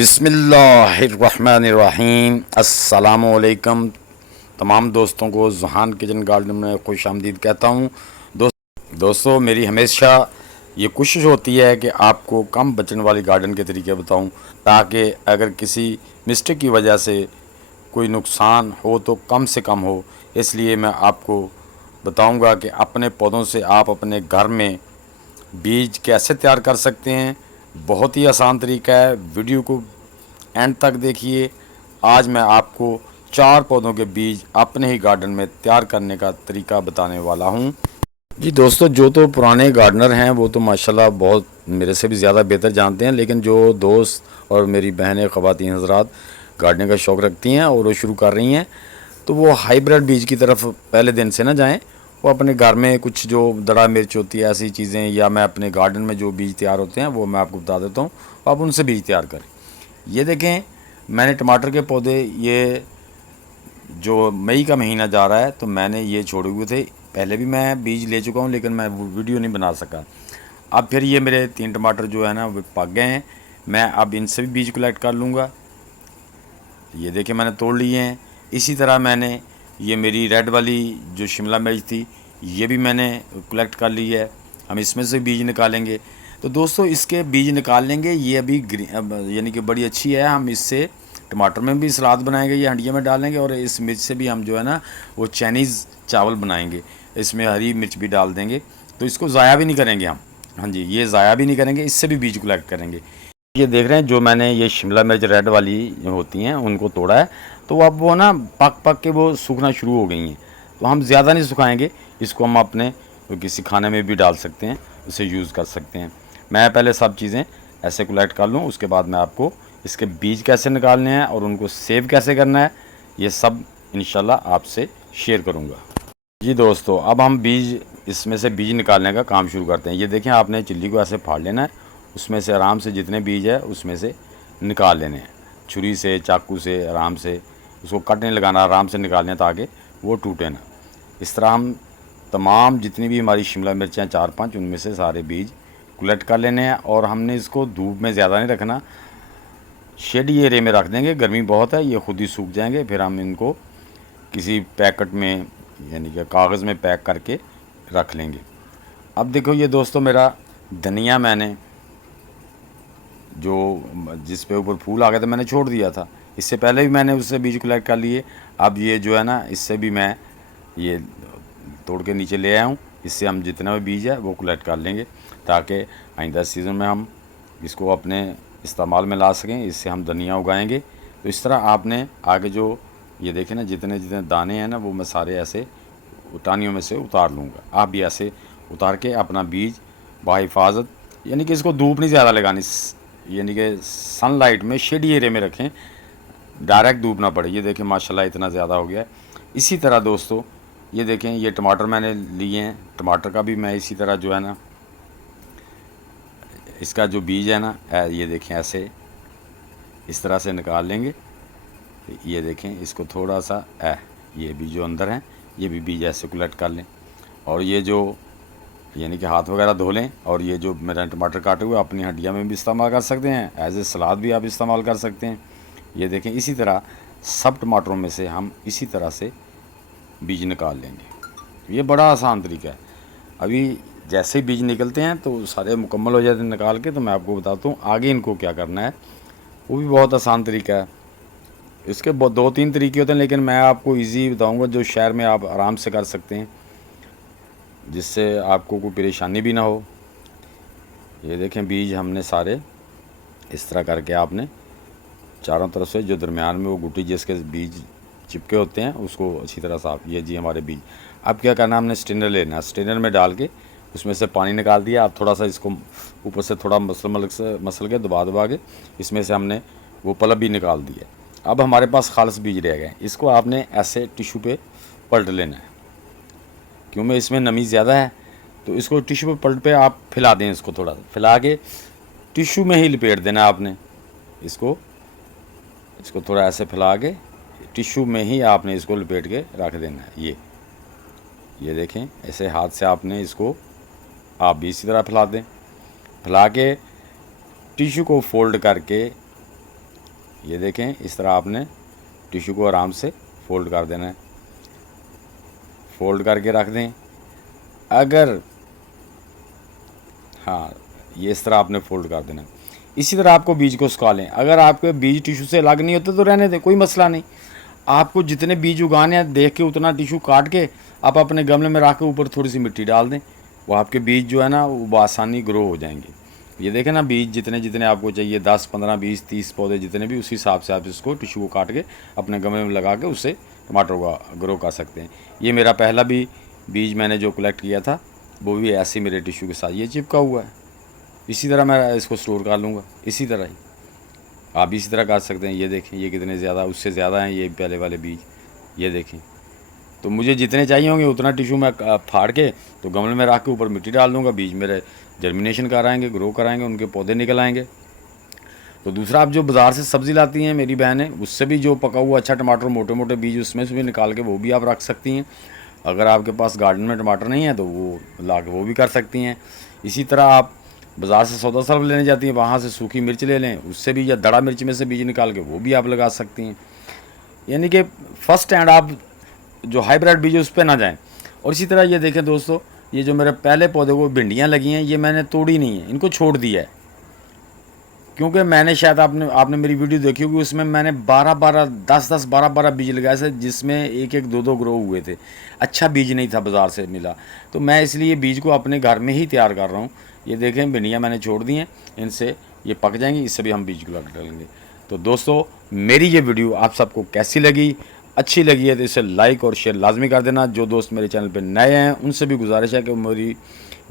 बिस्मिल्लाहिर्रहमानिर्रहीम। अस्सलामुअलैकुम। तमाम दोस्तों को ज़ुहान किचन गार्डन में खुश आमदीद कहता हूँ। दोस्तों मेरी हमेशा ये कोशिश होती है कि आपको कम बचने वाली गार्डन के तरीके बताऊँ, ताकि अगर किसी मिस्टेक की वजह से कोई नुकसान हो तो कम से कम हो। इसलिए मैं आपको बताऊंगा कि अपने पौधों से आप अपने घर में बीज कैसे तैयार कर सकते हैं। बहुत ही आसान तरीका है, वीडियो को एंड तक देखिए। आज मैं आपको 4 पौधों के बीज अपने ही गार्डन में तैयार करने का तरीका बताने वाला हूं। जी दोस्तों, जो तो पुराने गार्डनर हैं वो तो माशाल्लाह बहुत मेरे से भी ज़्यादा बेहतर जानते हैं, लेकिन जो दोस्त और मेरी बहनें ख़वातीन हज़रात गार्डनिंग का शौक़ रखती हैं और वो शुरू कर रही हैं, तो वो हाइब्रिड बीज की तरफ पहले दिन से ना जाएं। वो अपने घर में कुछ जो दड़ा मिर्च होती है, ऐसी चीज़ें, या मैं अपने गार्डन में जो बीज तैयार होते हैं वो मैं आपको बता देता हूँ, आप उनसे बीज तैयार करें। ये देखें, मैंने टमाटर के पौधे, ये जो मई का महीना जा रहा है तो मैंने ये छोड़े हुए थे। पहले भी मैं बीज ले चुका हूँ, लेकिन मैं वो वीडियो नहीं बना सका। अब फिर ये मेरे 3 टमाटर जो है ना वो पक गए हैं। मैं अब इनसे भी बीज कलेक्ट कर लूँगा। ये देखिए मैंने तोड़ लिए हैं। इसी तरह मैंने ये मेरी रेड वाली जो शिमला मिर्च थी, ये भी मैंने कलेक्ट कर ली है। हम इसमें से बीज निकालेंगे। तो दोस्तों इसके बीज निकाल लेंगे। ये अभी यानी कि बड़ी अच्छी है। हम इससे टमाटर में भी सलाद बनाएंगे, ये हंडिया में डालेंगे, और इस मिर्च से भी हम जो है ना वो चाइनीज़ चावल बनाएंगे। इसमें हरी मिर्च भी डाल देंगे, तो इसको ज़ाया भी नहीं करेंगे हम। हाँ जी, ये ज़ाया भी नहीं करेंगे, इससे भी बीज कलेक्ट करेंगे। ये देख रहे हैं जो मैंने ये शिमला मिर्च रेड वाली जो होती हैं उनको तोड़ा है, तो अब वो ना पक पक के वो सूखना शुरू हो गई हैं। तो हम ज़्यादा नहीं सुखाएंगे इसको, हम अपने किसी खाने में भी डाल सकते हैं, उसे यूज़ कर सकते हैं। मैं पहले सब चीज़ें ऐसे कलेक्ट कर लूँ, उसके बाद मैं आपको इसके बीज कैसे निकालने हैं और उनको सेव कैसे करना है, ये सब इंशाल्लाह आपसे शेयर करूँगा। जी दोस्तों, अब हम बीज, इसमें से बीज निकालने का काम शुरू करते हैं। ये देखें, आपने चिल्ली को ऐसे फाड़ लेना है, उसमें से आराम से जितने बीज है उसमें से निकाल लेने हैं। छुरी से, चाकू से आराम से उसको कट नहीं लगाना, आराम से निकालने ताकि वो टूटे ना। इस तरह हम तमाम जितनी भी हमारी शिमला मिर्चें 4-5, उनमें से सारे बीज कलेक्ट कर लेने हैं। और हमने इसको धूप में ज़्यादा नहीं रखना, शेडी एरिया में रख देंगे। गर्मी बहुत है, ये खुद ही सूख जाएंगे। फिर हम इनको किसी पैकेट में यानी कि कागज़ में पैक करके रख लेंगे। अब देखो ये दोस्तों, मेरा धनिया मैंने जो जिस पे ऊपर फूल आ गए थे मैंने छोड़ दिया था, इससे पहले भी मैंने उससे बीज कलेक्ट कर लिए। अब ये जो है ना, इससे भी मैं ये तोड़ के नीचे ले आया हूँ। इससे हम जितना भी बीज है वो कलेक्ट कर लेंगे, ताकि आइंदा सीज़न में हम इसको अपने इस्तेमाल में ला सकें। इससे हम धनिया उगाएंगे। तो इस तरह आपने आगे जो ये देखें ना, जितने जितने दाने हैं ना, वो मैं सारे ऐसे टानियों में से उतार लूँगा। आप भी ऐसे उतार के अपना बीज बाहिफाजत, यानी कि इसको धूप नहीं ज़्यादा लगानी, यानी कि सनलाइट में शेडी एरिया में रखें, डायरेक्ट धूप ना पड़े। ये देखें माशाल्लाह इतना ज़्यादा हो गया है। इसी तरह दोस्तों ये देखें, ये टमाटर मैंने लिए हैं। टमाटर का भी मैं इसी तरह जो है ना, इसका जो बीज है ना, ये देखें ऐसे इस तरह से निकाल लेंगे। ये देखें, इसको थोड़ा सा ये भी जो अंदर हैं ये भी बीज ऐसे कलेक्ट कर लें। और ये जो यानी कि हाथ वगैरह धो लें। और ये जो मेरा टमाटर काटे हुए अपनी हड्डियाँ में भी इस्तेमाल कर सकते हैं, एज ए सलाद भी आप इस्तेमाल कर सकते हैं। ये देखें, इसी तरह सब टमाटरों में से हम इसी तरह से बीज निकाल लेंगे। ये बड़ा आसान तरीका है। अभी जैसे ही बीज निकलते हैं तो सारे मुकम्मल हो जाते हैं निकाल के, तो मैं आपको बताता हूँ आगे इनको क्या करना है। वो भी बहुत आसान तरीका है। इसके 2-3 तरीके होते हैं, लेकिन मैं आपको ईजी बताऊँगा जो शहर में आप आराम से कर सकते हैं, जिससे आपको कोई परेशानी भी ना हो। ये देखें, बीज हमने सारे इस तरह करके आपने चारों तरफ से जो दरमियान में वो गुटी जिसके बीज चिपके होते हैं उसको अच्छी तरह साफ। ये जी हमारे बीज। अब क्या करना, हमने स्ट्रेनर लेना है। स्ट्रेनर में डाल के उसमें से पानी निकाल दिया। अब थोड़ा सा इसको ऊपर से थोड़ा मसल के दबा के इसमें से हमने वो पल्प भी निकाल दिया। अब हमारे पास खालिस बीज रह गए। इसको आपने ऐसे टिश्यू पे पलट लेना है, क्योंकि इसमें नमी ज़्यादा है। तो इसको टिश्यू पे पलट पे आप फैला दें, इसको थोड़ा सा फैला के टिश्यू में ही लपेट देना आपने। इसको थोड़ा ऐसे फैला के टिश्यू में ही आपने इसको लपेट के रख देना है। ये देखें, ऐसे हाथ से आपने इसको आप भी इसी तरह फैला दें। फैला के टिश्यू को फोल्ड करके ये देखें, इस तरह आपने टिश्यू को आराम से फोल्ड कर देना है, फोल्ड करके रख दें। अगर हाँ, ये इस तरह आपने फोल्ड कर देना है। इसी तरह आपको बीज को सुखा लें। अगर आपके बीज टिश्यू से अलग नहीं होते तो रहने दें, कोई मसला नहीं। आपको जितने बीज उगाने हैं देख के उतना टिश्यू काट के आप अपने गमले में रख के ऊपर थोड़ी सी मिट्टी डाल दें, वो आपके बीज जो है ना वो आसानी ग्रो हो जाएंगे। ये देखें ना, बीज जितने जितने आपको चाहिए, 10, 15, 20, 30 पौधे जितने भी, उसी हिसाब से आप इसको टिश्यू को काट के अपने गमले में लगा के उससे टमाटर को ग्रो कर सकते हैं। ये मेरा पहला भी बीज मैंने जो कलेक्ट किया था वो भी ऐसे मेरे टिश्यू के साथ ये चिपका हुआ है। इसी तरह मैं इसको स्टोर कर लूँगा, इसी तरह ही आप भी इसी तरह कर सकते हैं। ये देखें, ये कितने ज़्यादा, उससे ज़्यादा हैं ये पहले वाले बीज, ये देखें। तो मुझे जितने चाहिए होंगे उतना टिश्यू मैं फाड़ के तो गमले में रख के ऊपर मिट्टी डाल दूँगा, बीज मेरे जर्मिनेशन कराएंगे, ग्रो कराएंगे, उनके पौधे निकल आएंगे। तो दूसरा, आप जो बाज़ार से सब्ज़ी लाती हैं मेरी बहनें, उससे भी जो पका हुआ अच्छा टमाटर, मोटे मोटे बीज उसमें से भी निकाल के वो भी आप रख सकती हैं। अगर आपके पास गार्डन में टमाटर नहीं है तो वो ला के वो भी कर सकती हैं। इसी तरह आप बाज़ार से सौदा सरफ लेने जाती हैं, वहाँ से सूखी मिर्च ले लें, उससे भी, या दड़ा मिर्च में से बीज निकाल के वो भी आप लगा सकती हैं। यानी कि फर्स्ट हैंड आप जो हाइब्रिड बीज है उस पर ना जाएं। और इसी तरह ये देखें दोस्तों, ये जो मेरे पहले पौधे को भिंडियाँ लगी हैं, ये मैंने तोड़ी नहीं है, इनको छोड़ दिया है, क्योंकि मैंने शायद आपने मेरी वीडियो देखी होगी, उसमें मैंने 12-12, 10-10, 12-12 बीज लगाए थे, जिसमें एक एक दो दो ग्रो हुए थे। अच्छा बीज नहीं था बाज़ार से मिला, तो मैं इसलिए बीज को अपने घर में ही तैयार कर रहा हूँ। ये देखें, भिंडियाँ मैंने छोड़ दी हैं, इनसे ये पक जाएंगी, इससे भी हम बीज को डालेंगे। तो दोस्तों, मेरी ये वीडियो आप सबको कैसी लगी? अच्छी लगी है तो इसे लाइक और शेयर लाजमी कर देना। जो दोस्त मेरे चैनल पर नए हैं उनसे भी गुजारिश है कि मेरी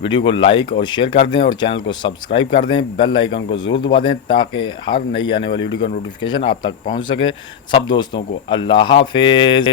वीडियो को लाइक और शेयर कर दें और चैनल को सब्सक्राइब कर दें, बेल आइकन को ज़रूर दबा दें ताकि हर नई आने वाली वीडियो का नोटिफिकेशन आप तक पहुंच सके। सब दोस्तों को अल्लाह हाफिज़।